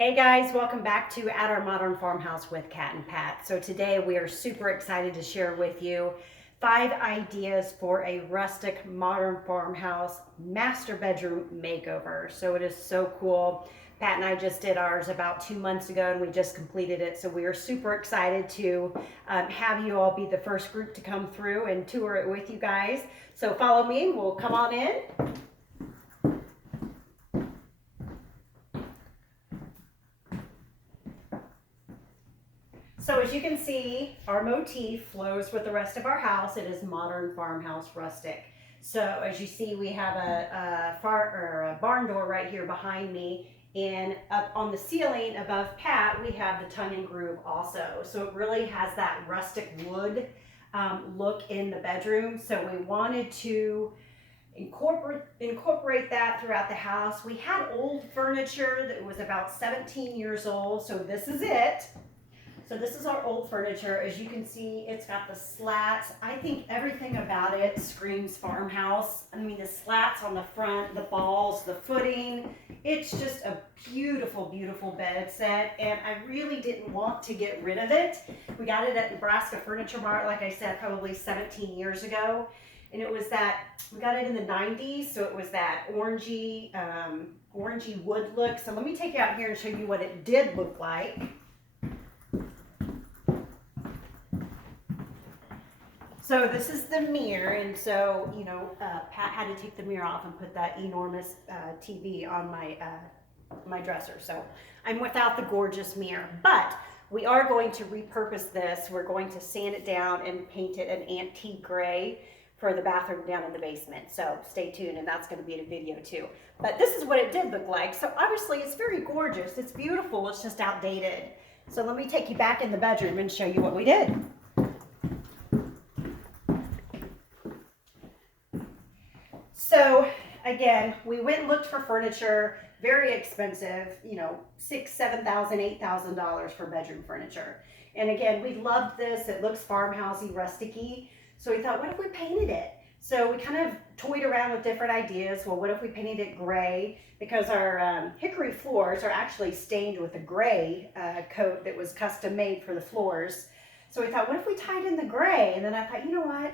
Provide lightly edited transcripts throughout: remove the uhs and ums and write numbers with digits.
Hey guys, welcome back to At Our Modern Farmhouse with Kat and Pat. So today we are super excited to share with you 5 ideas for a rustic modern farmhouse master bedroom makeover. So it is so cool. Pat and I just did ours about 2 months ago and we just completed it. So we are super excited to have you all be the first group to come through and tour it with you guys. So follow me, we'll come on in. So as you can see, our motif flows with the rest of our house. It is modern farmhouse rustic. So as you see, we have a barn door right here behind me, and up on the ceiling above Pat, we have the tongue and groove also. So it really has that rustic wood look in the bedroom. So we wanted to incorporate that throughout the house. We had old furniture that was about 17 years old, so this is it. So this is our old furniture. As you can see, it's got the slats. I think everything about it screams farmhouse. I mean, the slats on the front, the balls, the footing. It's just a beautiful, beautiful bed set, and I really didn't want to get rid of it. We got it at Nebraska Furniture Mart, like I said, probably 17 years ago. And it was that, we got it in the 90s, so it was that orangey wood look. So let me take you out here and show you what it did look like. So this is the mirror, and so, you know, Pat had to take the mirror off and put that enormous TV on my dresser. So I'm without the gorgeous mirror, but we are going to repurpose this. We're going to sand it down and paint it an antique gray for the bathroom down in the basement. So stay tuned, and that's going to be in a video too. But this is what it did look like. So obviously it's very gorgeous. It's beautiful. It's just outdated. So let me take you back in the bedroom and show you what we did. So again, we went and looked for furniture, very expensive, you know, $6,000, $7,000, $8,000 for bedroom furniture. And again, we loved this. It looks farmhousey, rustic-y. So we thought, what if we painted it? So we kind of toyed around with different ideas. Well, what if we painted it gray? Because our hickory floors are actually stained with a gray coat that was custom made for the floors. So we thought, what if we tied in the gray? And then I thought, you know what?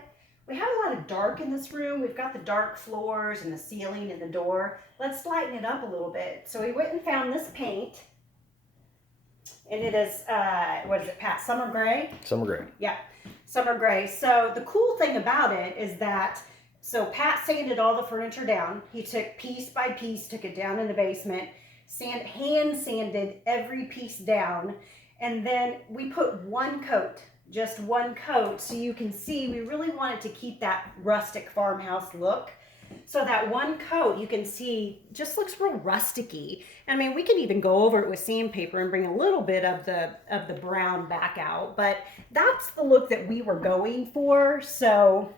We have a lot of dark in this room. We've got the dark floors and the ceiling and the door. Let's lighten it up a little bit. So we went and found this paint. And it is, what is it, Pat? Summer gray? Summer gray. Yeah, summer gray. So the cool thing about it is that, so Pat sanded all the furniture down. He took piece by piece, took it down in the basement, hand sanded every piece down. And then we put one coat. Just one coat, so you can see we really wanted to keep that rustic farmhouse look. So that one coat, you can see, just looks real rustic-y. I mean, we could even go over it with sandpaper and bring a little bit of the brown back out, but that's the look that we were going for. So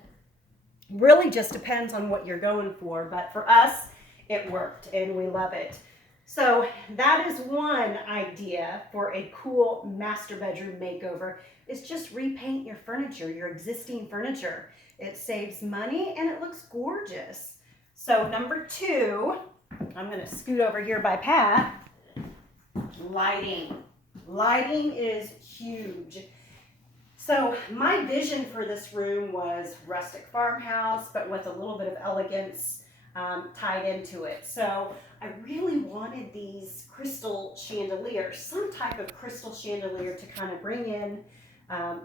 really just depends on what you're going for, but for us, it worked and we love it. So that is one idea for a cool master bedroom makeover, is just repaint your furniture, your existing furniture. It saves money and it looks gorgeous. So number 2, I'm gonna scoot over here by Pat. Lighting. Lighting is huge. So my vision for this room was rustic farmhouse, but with a little bit of elegance tied into it. So I really wanted these crystal chandeliers, some type of crystal chandelier to kind of bring in,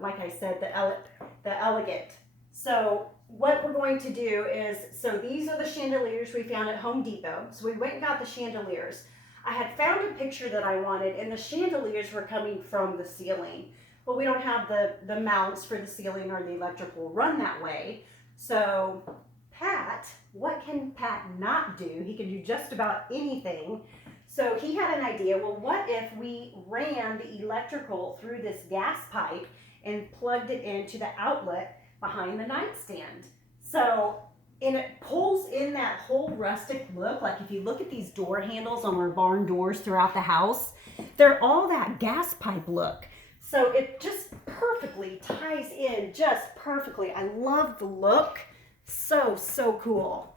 like I said, the elegant. So what we're going to do is, so these are the chandeliers we found at Home Depot. So we went and got the chandeliers. I had found a picture that I wanted, and the chandeliers were coming from the ceiling. Well, we don't have the mounts for the ceiling or the electrical run that way. So Pat, what can Pat not do? He can do just about anything. So he had an idea, well, what if we ran the electrical through this gas pipe and plugged it into the outlet behind the nightstand? So, and it pulls in that whole rustic look. Like if you look at these door handles on our barn doors throughout the house, they're all that gas pipe look. So it just perfectly ties in, just perfectly. I love the look. So, so cool.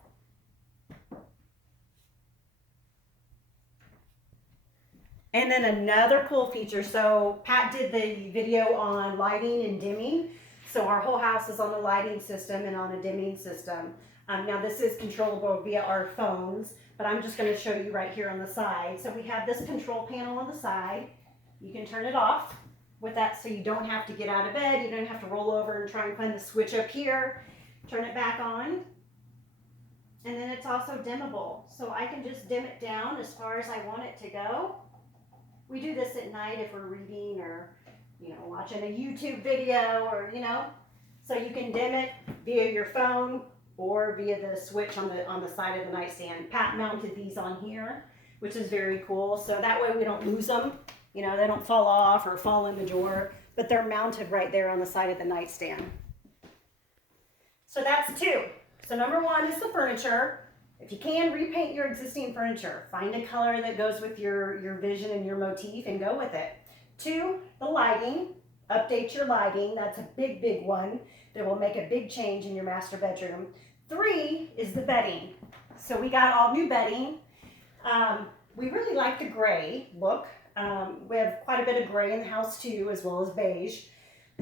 And then another cool feature, so Pat did the video on lighting and dimming. So our whole house is on a lighting system and on a dimming system. Now this is controllable via our phones, but I'm just going to show you right here on the side. So we have this control panel on the side. You can turn it off with that, so you don't have to get out of bed. You don't have to roll over and try and find the switch up here. Turn it back on. And then it's also dimmable. So I can just dim it down as far as I want it to go. We do this at night if we're reading or, you know, watching a YouTube video or, you know. So you can dim it via your phone or via the switch on the side of the nightstand. Pat mounted these on here, which is very cool. So that way we don't lose them. You know, they don't fall off or fall in the drawer, but they're mounted right there on the side of the nightstand. So that's two. So number one is the furniture. If you can, repaint your existing furniture. Find a color that goes with your vision and your motif and go with it. Two, the lighting. Update your lighting. That's a big, big one that will make a big change in your master bedroom. Three is the bedding. So we got all new bedding. We really like the gray look. We have quite a bit of gray in the house too, as well as beige.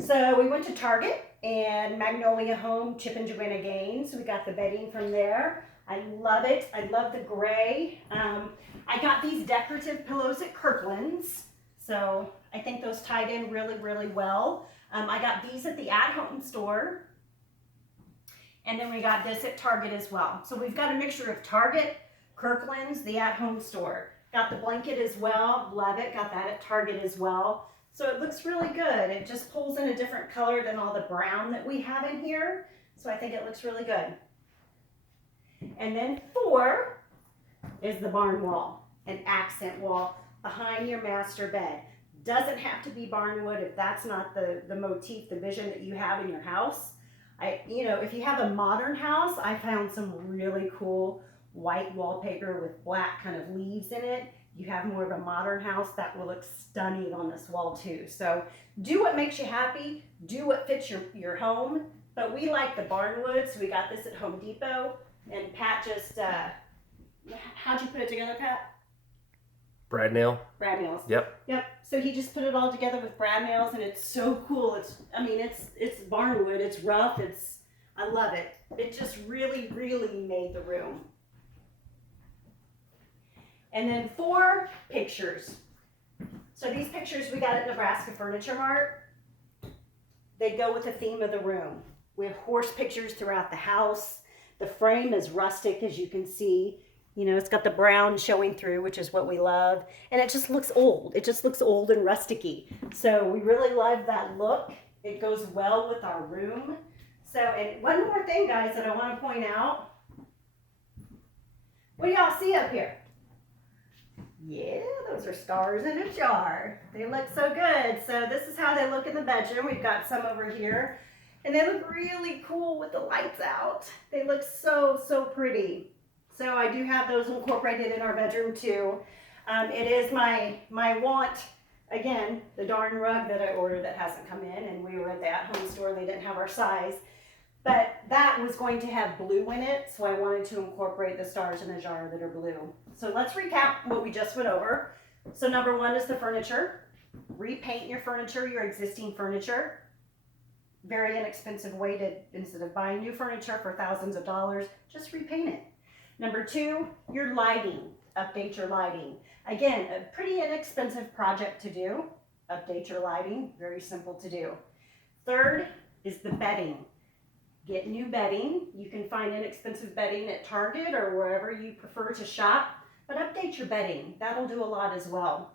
So we went to Target and Magnolia Home, Chip and Joanna Gaines. We got the bedding from there. I love it. I love the gray. I got these decorative pillows at Kirkland's. So I think those tied in really, really well. I got these at the at-home store. And then we got this at Target as well. So we've got a mixture of Target, Kirkland's, the at-home store. Got the blanket as well. Love it. Got that at Target as well. So it looks really good. It just pulls in a different color than all the brown that we have in here. So I think it looks really good. And then four is the barn wall, an accent wall behind your master bed. Doesn't have to be barnwood if that's not the motif, the vision that you have in your house. You know, if you have a modern house, I found some really cool white wallpaper with black kind of leaves in it. You have more of a modern house, that will look stunning on this wall too. So do what makes you happy, do what fits your home. But we like the barnwood, so we got this at Home Depot. And Pat just, how'd you put it together, Pat? Brad nail. Brad nails. Yep. Yep. So he just put it all together with brad nails, and it's so cool. It's barnwood. It's rough. I love it. It just really, really made the room. And then four, pictures. So these pictures we got at Nebraska Furniture Mart. They go with the theme of the room. We have horse pictures throughout the house. The frame is rustic, as you can see. You know, it's got the brown showing through, which is what we love. And it just looks old. It just looks old and rusticy. So we really love that look. It goes well with our room. So, and one more thing, guys, that I want to point out. What do y'all see up here? Yeah, those are stars in a jar. They look so good. So this is how they look in the bedroom. We've got some over here. And they look really cool with the lights out. They look so, so pretty. So I do have those incorporated in our bedroom too. It is my want, again, the darn rug that I ordered that hasn't come in, and we were at the at-home store, they didn't have our size. But that was going to have blue in it, so I wanted to incorporate the stars in a jar that are blue. So let's recap what we just went over. So number one is the furniture. Repaint your furniture, your existing furniture. Very inexpensive way to, instead of buying new furniture for thousands of dollars, just repaint it. Number two, your lighting. Update your lighting. Again, a pretty inexpensive project to do. Update your lighting, very simple to do. Third is the bedding. Get new bedding. You can find inexpensive bedding at Target or wherever you prefer to shop, but update your bedding. That'll do a lot as well.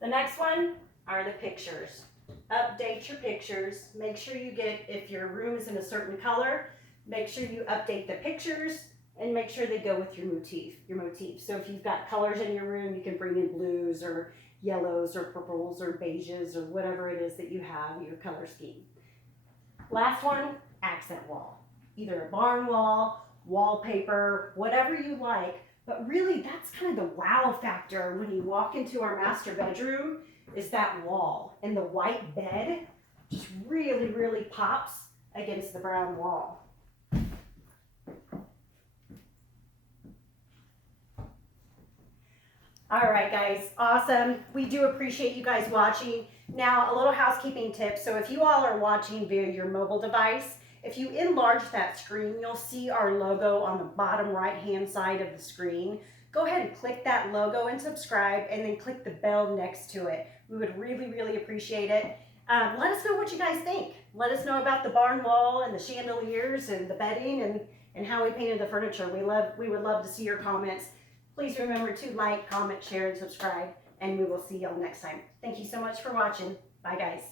The next one are the pictures. Update your pictures. Make sure you get, if your room is in a certain color, make sure you update the pictures and make sure they go with your motif. So if you've got colors in your room, you can bring in blues or yellows or purples or beiges or whatever it is that you have, your color scheme. Last one, accent wall. Either a barn wall, wallpaper, whatever you like. But really, that's kind of the wow factor when you walk into our master bedroom, is that wall. And the white bed just really, really pops against the brown wall. All right, guys, awesome. We do appreciate you guys watching. Now, a little housekeeping tip. So if you all are watching via your mobile device, if you enlarge that screen, you'll see our logo on the bottom right-hand side of the screen. Go ahead and click that logo and subscribe, and then click the bell next to it. We would really, really appreciate it. Let us know what you guys think. Let us know about the barn wall and the chandeliers and the bedding and how we painted the furniture. We would love to see your comments. Please remember to like, comment, share, and subscribe, and we will see y'all next time. Thank you so much for watching. Bye, guys.